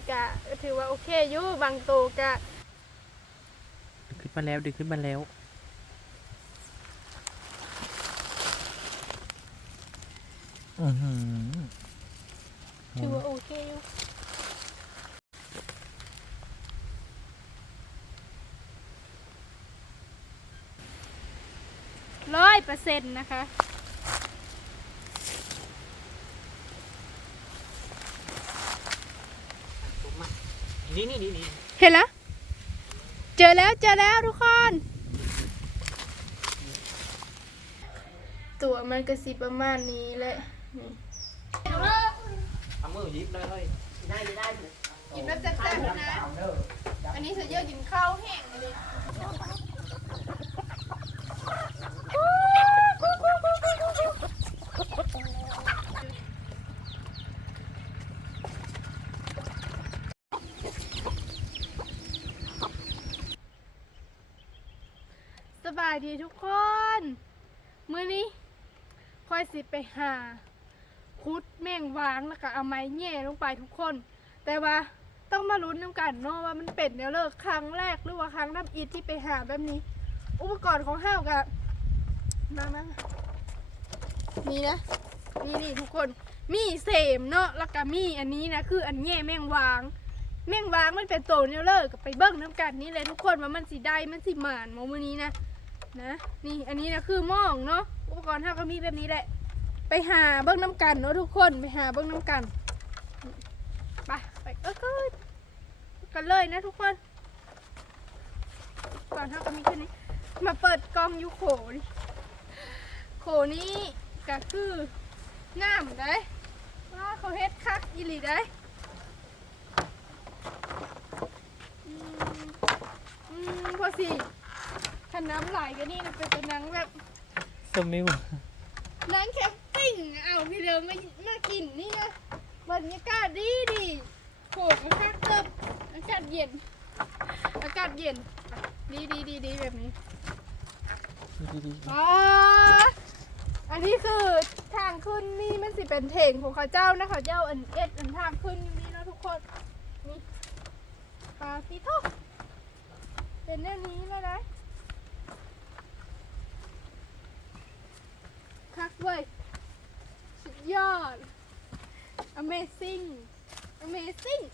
นี้ก็ถือว่าโอเคอยู่บางตัวก็ดึงขึ้นมาแล้วดึงขึ้นมาแล้ว อือหือถือว่าโอเคอยู่ร้อยเปอร์เซ็นต์นะคะ นี่นี่นี่นี่เห็นแล้ว เจอแล้วเจอแล้วทุกคน ตัวมันกระสิประมาณนี้แหละนี่เอามือยิบเลยกินแล้วแซ่บๆนะ อันนี้สุดยอดกินข้าวแห้งเลยายดีทุกคน มื้อนี้ค่อยสิไปหาคุดแมงวางแล้วก็เอาไม้แง่ลงไปทุกคน แต่ว่าต้องมาลุ้นน้ำกันเนาะว่ามันเป็นแนวเลิกครั้งแรกหรือว่าครั้งนับอีทที่ไปหาแบบนี้ อุปกรณ์ของห้าวกับมามามีนะนี่นี่ทุกคนมีเสมเนาะแล้วก็มีอันนี้นะคืออันแง่แมงวางแม่งวางมันเป็นตัวแนวเลิกกับไปเบิ้งน้ำกันนี่เลยทุกคนว่ามันสีได้มันสีหมานโมมือนี้นะ นะนี่อันนี้นะคือหม่องเนาะอุปกรณ์ห้าก็มีแบบนี้แหละ ไปหาเบิ้งน้ำกันเนาะทุกคนไปหาเบิ้งน้ำกันไปไปเออก็กันเลยนะทุกคนก่อนเท่าก็มีแค่นี้ มาเปิดกล้องยูโขนี่โขนี่ก็คืองามได้ว่าเขาเฮ็ดคักอีหลีได้อืมอืมพอสิ ถ้าน้ำไหลก็นี่นะเป็นตัวหนังแบบสมิวร้านแคมปิ้งเอาพี่เดิมมามากินนี่นะบรรยากาศดีดีโขกอากาศเติบอากาศเย็น อากาศเย็น ดีดีดีดีแบบนี้อ๋ออันนี้คือทางขึ้นนี่มันสิเป็นเถงของเขาเจ้านะเขาเจ้าอันเอ็ดอันทางขึ้นอยู่นี่เนาะทุกคนนี่ปลาสีทอกเป็นเรื่องนี้เลยนะคัก เว้ย สุดยอด amazing amazing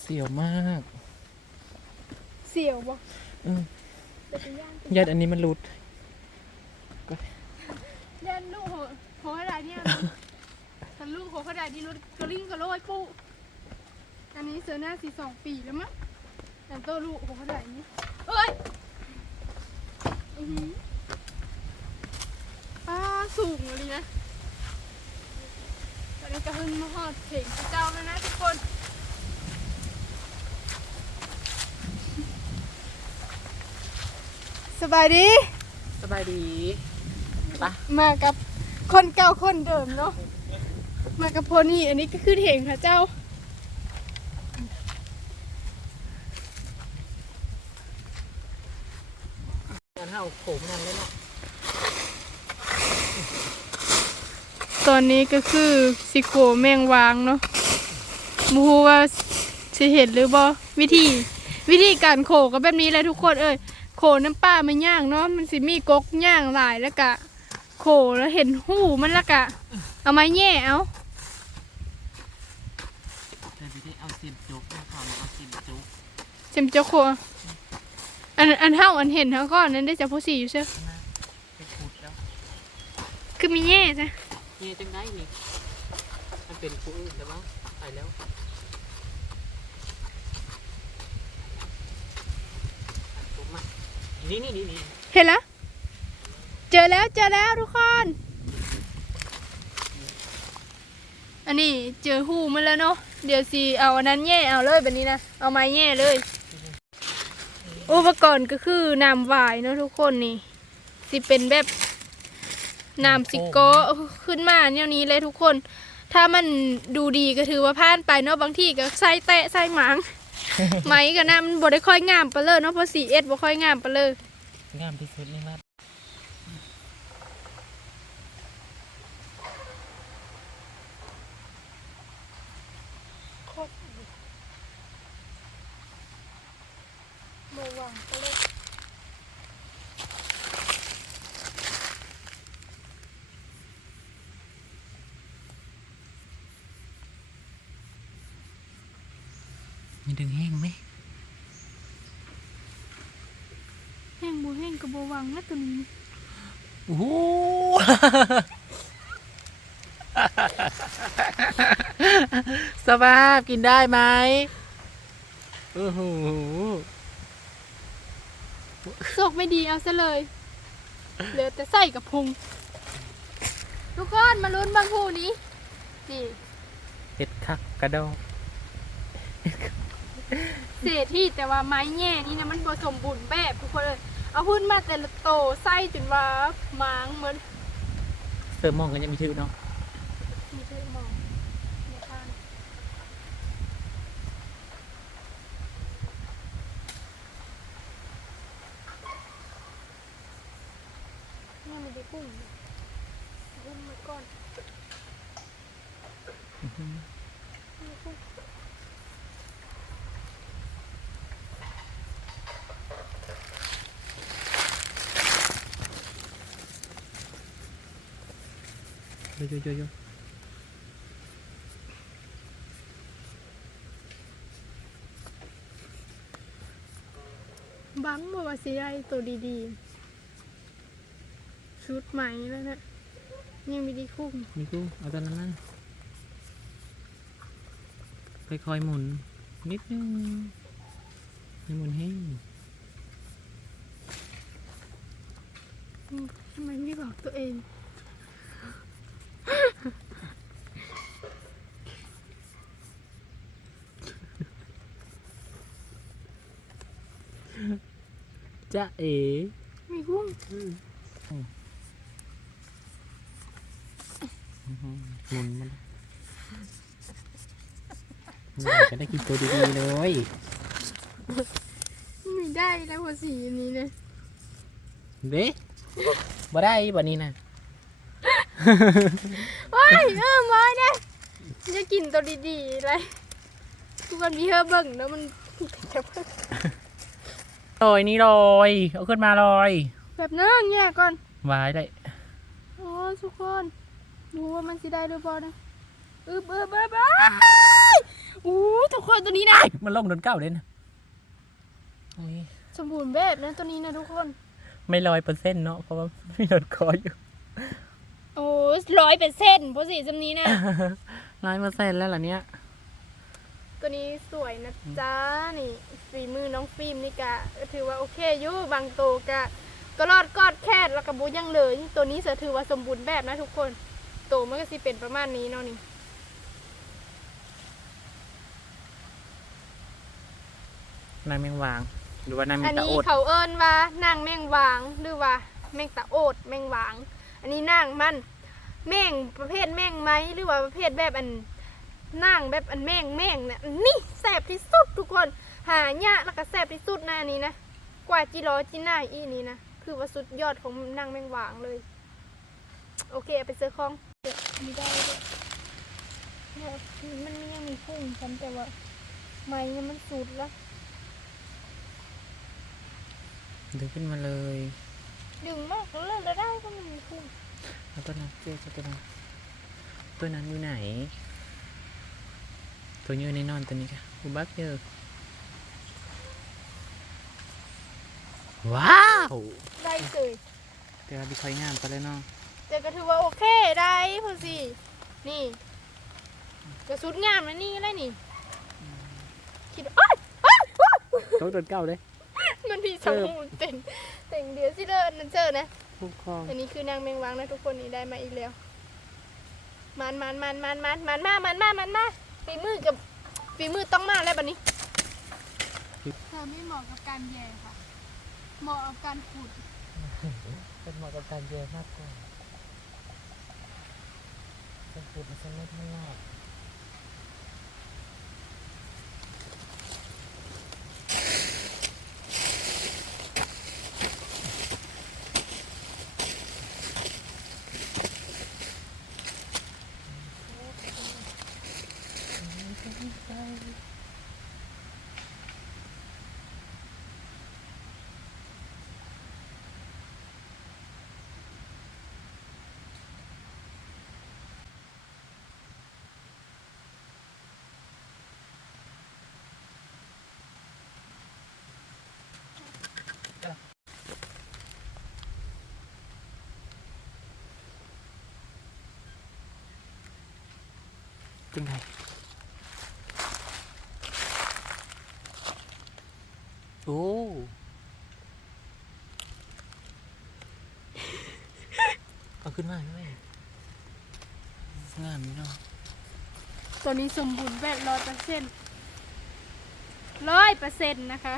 เสียวมากเสียวบ่อืมเป็นย่างยัดอันนี้มันหลุด เล่นลูกหัวหัวกระดาษเนี่ยทันลูกหัวกระดาษนี่รถกระลิ่งกระโลยปูอันนี้เสือหน้าสี่สองปีแล้วมั้งแต่ตัวลูกหัวกระดาษนี้ เอ้ยอือหือป้าสูงเลยนะ ตอนนี้ก็ขึ้นมาหอดเสียงเจ้าแล้วนะทุกคน สบายดี สบายดีปะมากับคนเก่าคนเดิมเนาะ มากับโพนี่อันนี้ก็คือเถงค่ะเจ้า งานเฮา โขมงานเลยเนาะตอนนี้ก็คือสิโกแมงวางเนาะมูฮูว่าสิเห็นหรือบ่วิธี วิธีการโขก็แบบนี้เลยทุกคนเอ้ยโขน้ำปลามันย่างเนาะมันสิมีกกย่างหลายแล้วกะ โขแล้วเห็นหูมันและกะ เอาไม้แย่เอาแต่พี่ได้เอาซิมจุกมาก่อนเอาซิมจุกเจมเจ้าโค อันอันเท่าอันเห็นเท่าก่อนนั้นได้จากผู้สี่อยู่เชื่อมาไปขุดแล้วคือมีแย่จ้ะนี่จังได้นี่มันเป็นผู้อื่นแล้วมั้งไปแล้วผมมานี่นี่นี่นี่เห็นแล้ว เจอแล้วเจอแล้วทุกคน อันนี้เจอหูมันแล้วเนาะ เดี๋ยวสิเอาอันนั้นแย่เอาเลยแบบนี้นะ เอาไม้แย่เลย อุปกรณ์ก็คือน้ำหวายเนาะทุกคนนี่สิเป็นแบบน้ำสิโกะขึ้นมาเนี่ยนี้เลยทุกคน ถ้ามันดูดีก็ถือว่าผ่านไปเนาะบางที่ก็ใส่แตะใส่หมางไหมก็น้ำมันบ่ได้ค่อยงามไปเลยเนาะเพราะสีเอสบ่ค่อยงามไปเลยงามที่สุดนี่นะ วางก็เลยมีดึงแห้งไหมแห้งบูแห้งกับบวังนะตัวนี้โอ้โหสภาพกินได้ไหมโอ้โห โศกไม่ดีเอาซะเลย เหลือแต่ไส้กับพุง ทุกคนมาลุ้นบางคู่นี้ นี่ เห็ดคักกระดองเศษที่แต่ว่าไม้แง่นี่นะมันผสมบุญแบบทุกคนเลยเอาพุ่นมาแต่ละโตไส้จนว่าหมางเหมือนเติมมองกันยังมีชื่อเนาะมีเธอมองในข้าง นี่มันได้กุ้งอยู่กุ้งมาก่อน ชุดใหม่แล้วเนะยังมีดีคุ้งมีกูเอาตอนนั้นนะค่อยๆหมุน นิดนึงให้หมุนแห้งอืมทำไมไม่บอกตัวเอง จะเอ๋มีกุ้ง หมุนมันนี่จะได้กินตัวดีๆเลย ไม่ได้แล้วพอสีอันนี้เนี่ยเด้บ่ได้บ่นี้นะว้ายเออมาเนี่ยจะกินตัวดีๆเลยทุกคนมีเฮอเบิ่งแล้วมันจะเบิ่งลอยนี่ลอยเอาขึ้นมาลอย แบบนั้นเนี่ยก่อนวายได้ โอ้ทุกคน ดูว่ามันสิได้หรือเปล่านะอึบอึบอึบอึบอู้ทุกคนตัวนี้นะ มันลงโดนเก้าเลยนะโอ้ยสมบูรณ์แบบนะตัวนี้นะทุกคน ไม่ลอยเปอร์เซ็นต์เนาะเพราะว่าไม่โดนคออยู่ โอ้ร้อยเป็นเส้นเพราะสีจำนี้นะร้อยเปอร์เซ็นต์แล้วล่ะเนี้ยตัวนี้สวยนะจ๊ะนี่ฝีมือน้องฟิล์มนี่กะถือว่าโอเคอยู่บางโตวกะก็รอดกอดแคดแล้วก็บูยังเลยตัวนี้จะถือว่าสมบูรณ์แบบนะทุกคน โตวมันก็สิเป็นประมาณนี้เนาะนี่นายแมงวาง หรือว่านายแมอังนตะนี้โอดเขาเอิ้นว่านางแมงวางหรือว่าแมงตะโอดแมงวาง อันนี้นางมันแมงประเภทแมงไหมหรือว่าประเภทแบบอันนางแบบอันแมงแมงเนี่ยนี่แสบที่สุดทุกคนหายากแล้วก็แสบที่สุดนะอันนี้นะกว่าจิรอจิน่าอีนี้นะคือว่าสุดยอดของนางแมงวางเลย โอเคเอาไปเจอของเดี๋ยว มีได้ด้วยเนี่ยมันยังมีพุ่งฉันแต่ว่าไม้เนี่ยมันสุดแล้วดึงขึ้นมาเลย ดึงมากแล้วเล่นแล้วได้ก็มันมีพุ่งเอาตัวนั้นเจ๊จะตัวนั้นตัวนั้นอยู่ไหน ตัวเยอะแน่นอนตัวนี้ค่ะอุบักเยอะว้าว ได้เลยแต่ว่าดีคอยงามไปเลยเนาะแต่ก็ถือว่าโอเคได้พอสิ นี่กระสุดงามนะนี่อะไรนี่คิดว่าอ้ายอ้ายอ้ายต้องโดนเก้าเลยมันมีสมูนเต็นเต็งเดียวสิเดินนั่นเจอนะ ผู้ครองอันนี้คือนางแมงวังนะทุกคนนี่ได้มาอีกแล้ว มันมันมันมันมันมันมามันมามันมาฝีมือกับฝีมือต้องมาแล้วบัดนี้ เธอไม่เหมาะกับการแย่ค่ะ เหมาะกับการขุด เป็นเหมาะกับการเยอะมากกว่า จะพูดมันจะไม่ถนัด จังไงโอ้เอาขึ้นมาด้วยงามนี่เนาะตัวนี้สมบูรณ์แบบร้อยเปอร์เซ็นต์ร้อยเปอร์เซ็นต์นะคะ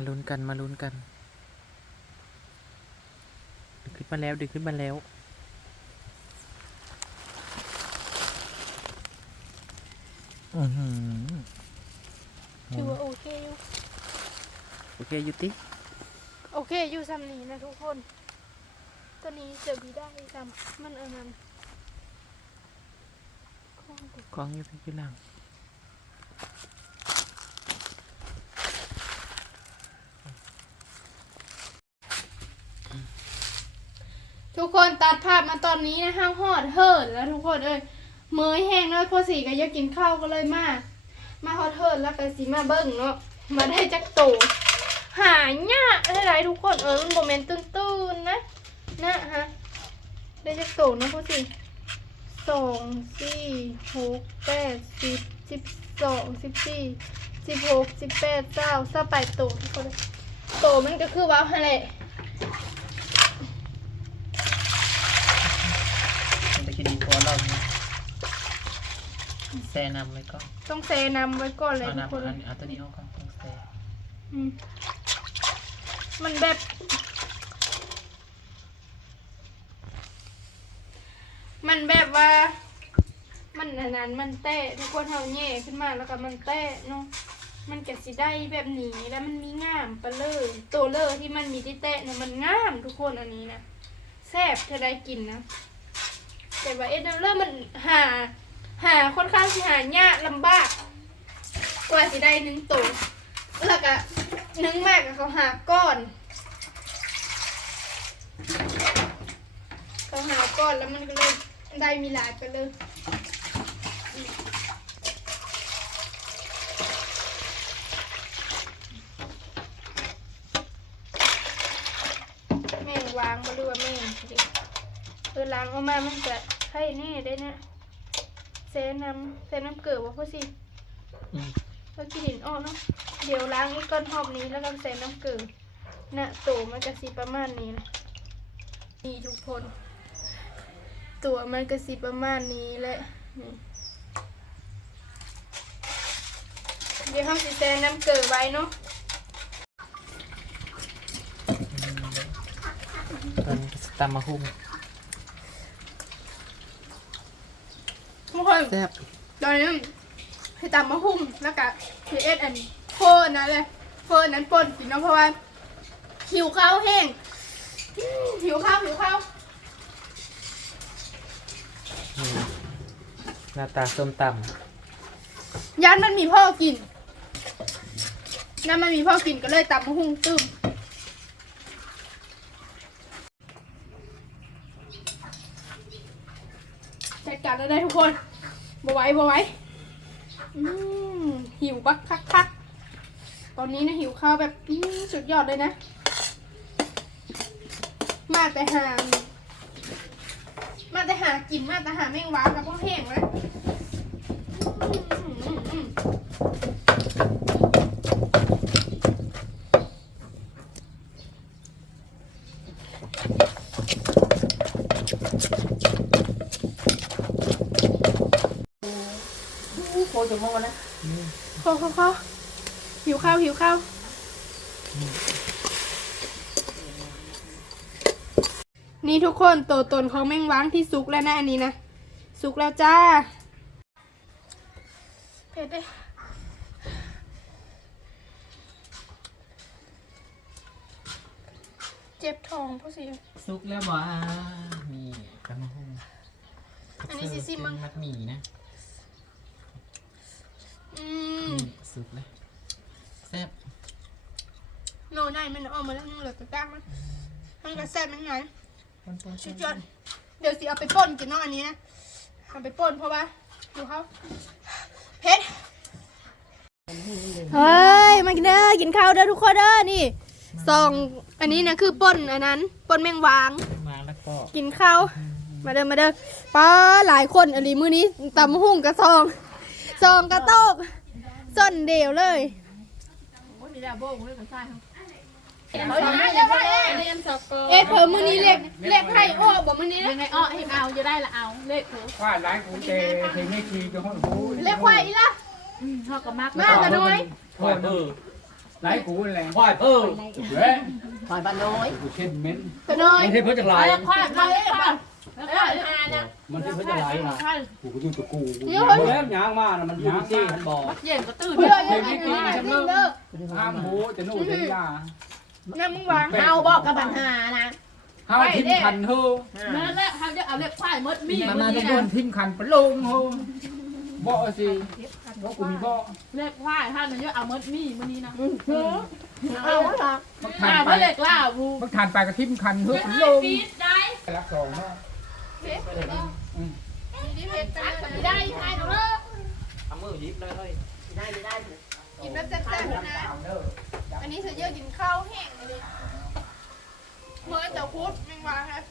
มาลุ้นกันมาลุ้นกัน ดึงขึ้นมาแล้วดึงขึ้นมาแล้ว อือหือถือว่าโอเคอยู่โอเคยุติโอเคอยู่ซ้ำนี้นะทุกคน ตัวนี้เจอบีได้ซ้ำมันอันนั้นข้องกูกล้องอยู่ที่หลัง ทุกคนตัดภาพมาตอนนี้นะห้าฮอดเฮิร์ดแล้วทุกคนเอ้ยเมยแห้งแล้วพอสีก็อยากกินข้าวก็เลยมามาฮอดเฮิร์ดแล้วก็สีมาเบิ้งเนาะมาได้จักโต หายากหลายๆทุกคนเออมันโมเมนต์ตื้นๆนะนะฮะได้จักโตนะพอสีสองสี่หกแปดสิบสิบสองสิบสี่สิบหกสิบแปดเก้าสบไปดโตทุกคนโตมันก็คือว่าอะไร มัน จะคิดดีพอเราแซ่นำไว้ก่อนต้องเซนำไว้ก่อนเลยเอาทุกนำคนอันเอาตัวนี้เอาก่อนต้องแซ่อืมมันแบบ มันแบบว่า มันอันนั้นมันแตะทุกคนเฮาแย่ขึ้นมาแล้วก็มันแตะเนาะ มันก็สิได้แบบนี้แล้วมันมีง่ามปะเลยตัวเลอที่มันมีที่แตะเนี่ยมันง่ามทุกคนอันนี้นะแซ่บเธอได้กินนะ แต่ว่าเอ็ดเลอร์มันหา หาค่อนข้างที่หายากลำบาก กว่าสิได้หนึ่งตัวแล้วก็นึ่งมากกับเขาหาก้อนเขาหาก้อนแล้วมันก็เลยได้มีหลายไปเลย แม่งวางมาดูว่าแม่งดิเออล้างออกมามันจะไข่แน่ได้นะเซน้ำเซน้ำเกลือว่าพ่อสิอืมก็กินดินออกเนาะเดี๋ยวล้างอีกก้อนหอบนี้แล้วก็ใส่น้ำเกลือน่ะตัวมันก็สีประมาณนี้นะนี่ทุกคน ตัวมันก็สีประมาณนี้แหละเดี๋ยวห้องสีแซนน้ำเกลือไว้เนาะตอนนี้ก็ตามมาหุ้ม ทุกคนแซ่บตอนนี้ให้ตำมะฮุ่มแล้วก็พีเอสอันนี้โฟนนั้นเลยโฟนนั้นปนกินเนาะเพราะว่าหิวข้าวแห้งอืมหิวข้าวหิวข้าวนี่หน้าตาส้มตยันมันมีพ่อกินนั่นมันมีพ่อกินก็เลยตำมะฮุ่มตึม การได้ได้ทุกคนบไหว้บไหว้หิวบักคักคักตอนนี้นะหิวข้าวแบบสุดยอดเลยนะ มาแต่หามาแต่หากินมาแต่หาแมงว้ากับพวกแห้งเลยอืมอืมอืมำโคตรโมนะ ข อขอขอหิวข้าวหิวข้าวนี่ทุกคนตัวตนของแมงวางที่สุกแล้วนะอันนี้นะสุกแล้วจ้าเผ็ดเลยเจ็บท้องเพราะสิซุกแล้วบ่านี่ตามมาหุ้มนี้ซิซิมึงมัดหมี่นะ อืมนี่สุดเลยแซ่บโนได้มันออกมาแล้วยังเหลือกระด้างมันมันกระแซ่บมันไงปนๆชุดยอดเดี๋ยวสิเอาไปป่นกินเนาะอันนี้นะเอาไปป่นเพราะว่าดูเขาเพชรเฮ้ยมากินเด้อกินข้าวเด้อทุกคนเด้อนี่ซองอันนี้นะคือป่นอันนั้นป่นแมงวางมาแล้วก็กินข้าวมาเด้อมาเด้อป้าหลายคนอันนี้มื้อนี้ตำหุ่งกระซอง ซองกระโตกส้นเดียวเลยมีดาโบ้ไม่เป็นใช่ครับเอ็ดเพิ่มมื้อนี้เล็กเล็กไข่อ้อบ่มื้อนี้ยันะงไงอ้อให้เอาจะได้ละเอาเลขเถอะว่าร้านกูเจเทไม่คีจะห้องกูเล็กไข่อีละชอบกับมากมาแต่น้อยควายเบอร์ร้านกูแหละควายเออเว้ยควายบ้านน้อยกูเช่นเม้นแต่น้อยมันที่เพิ่งจะลายควายควายควายควายอานะมันที่เพิ่งจะลายนะกูก็ดูตะกูกูเดี๋ยวโอ้เฮ้ยแล้วยางมานะมันอยู่ที่มันบอกเย็นก็ตื่นเพื่อยังไงมาจริงเด้อห้ามหูจะนู่นจะยาน้ำมึงวางเอาบอกกับปัญหานะห้ามทิมคันเฮ้อนั่นแหละเขาจะเอาเลขควายมดมีมามาจะโดนทิมคันปลงเฮ้อบ่สิบ่กูมีบ่เลขควายท่านมันจะเอามดมีมันนี้นะเอาละมักอ่าทานไปเพราะเลขล่าบูมักทานไปกับทิมคันเฮ้อปลงปีดได้รักสองเนาะ ได้ใช่เด้อเอามือยิบเลยเฮ้ยได้ได้กินแบบแซ่บๆนะ อันนี้เสือเยอะกินข้าวแห้งเลยเมื่อจะคุดแมงวางครับ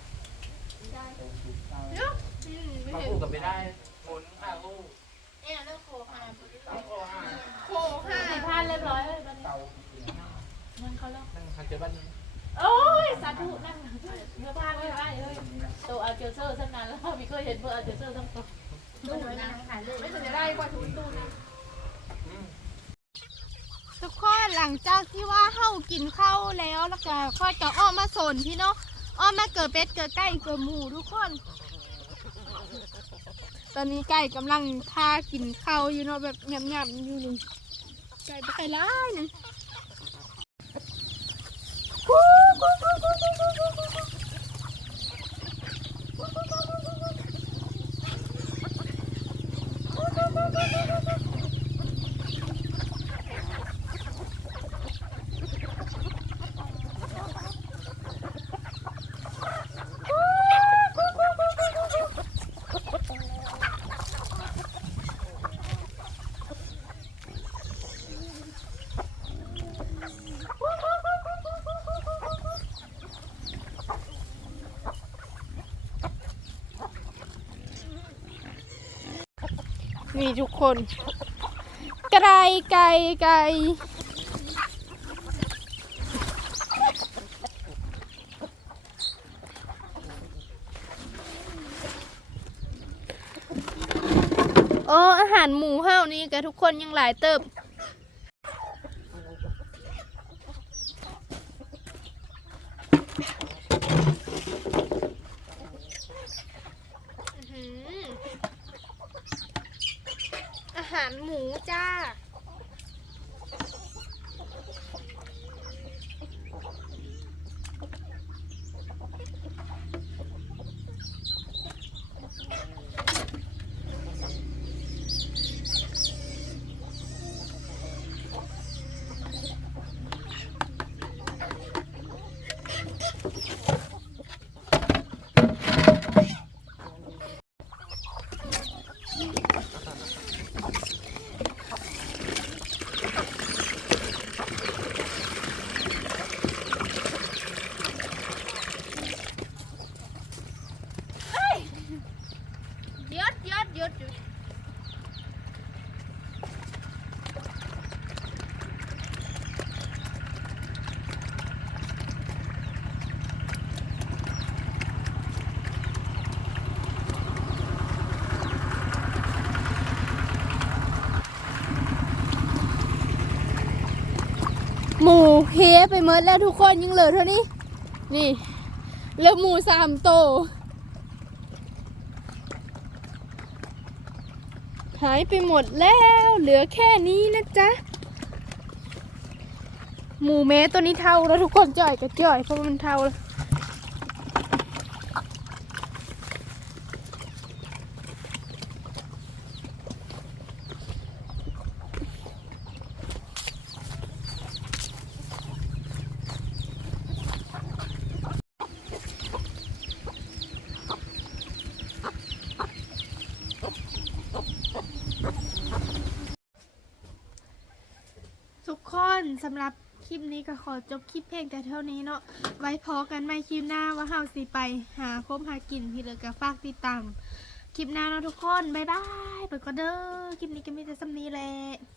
เยอะอืมไม่มาเห็นคู่กันไม่ได้หมุนข้าวคู่เอ๊ะเรื่องโคฮาโคฮาสี่พันเรียบร้อยเลยเงินเขาแล้วนั่งทานเจอบ้านนี้ โอ้ยสาธุนั่งเมื่อพานไม่ได้เลยตัวอาเจอเซอร์ทั้งนั้นแล้วมีเคยเห็นเบอร์อาเจอเซอร์ทั้งตัวไม่จะได้กว่าทุนตูนะทุกคนหลังจากที่ว่าเฮากินข้าวแล้วแล้วก็ค่อยจะอ้อมมาสนพี่เนาะอ้อมมาเกิดเป็ดเกิดไก่เกิดหมูทุกคน ตอนนี้ไก่กำลังทากินข้าวอยู่เนาะแบบหยำๆอยู่นี่ไก่ไปไก่ร้ายนะ นี่ทุกคน ไก่ไก่ไก่โอ้อาหารหมูเห่านี่กับทุกคนยังหลายเติบ อื้อหืออาหารหมูจ้า ยดยดยดยดหมู เฮไปเมดแล้วทุกคนยังเหลือเท่านี้ นี่เหลือหมูสามโตหายไปหมดแล้ว เหลือแค่นี้นะจ๊ะ หมูเมตัวนี้เท่าแล้วทุกคนจ่อยกับจ่อยเพราะมันเท่าแล้ว สำหรับคลิปนี้ก็ขอจบคลิปเพลงแต่เท่านี้เนาะไว้พอกันไหม่คลิปหน้าว่าเฮาสิไป หาคบหากินพี่เหลือก็ฝากติดตามคลิปหน้าเนาะทุกคน บ๊ายบาย เปิดก็เด้อคลิปนี้ก็มีแต่สำนี้แหละ